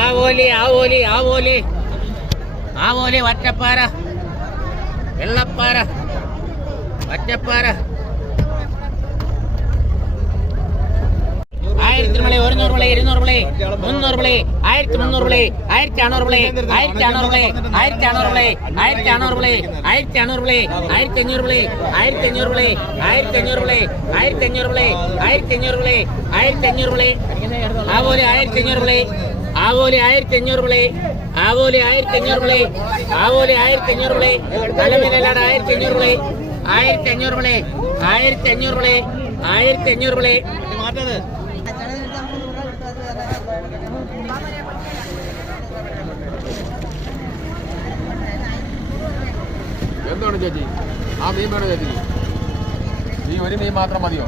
ആവോലി ആവോലി ആവോലി ആവോലി വറ്റപ്പാര വെള്ളപ്പാര വറ്റപ്പാര 1000 വിളി 100 വിളി 200 വിളി 300 വിളി 1300 വിളി 1400 വിളി 1400 വിളി 1400 വിളി 1400 വിളി 1500 വിളി 1500 വിളി 1500 വിളി 1500 വിളി 1500 വിളി 1500 വിളി 1500 വിളി ആവോലി 1500 വിളി ആവോലി 1500 വിളി ആവോലി 1500 വിളി ആവോലി 1500 വിളി തലമിലാട് 1500 വിളി 1500 വിളി 1500 വിളി 1500 വിളി മാറ്റത് എന്താണ് ചേച്ചി ആ മീൻ വേണോ ചേച്ചി ഈ ഒരു മീൻ മാത്രം മതിയോ?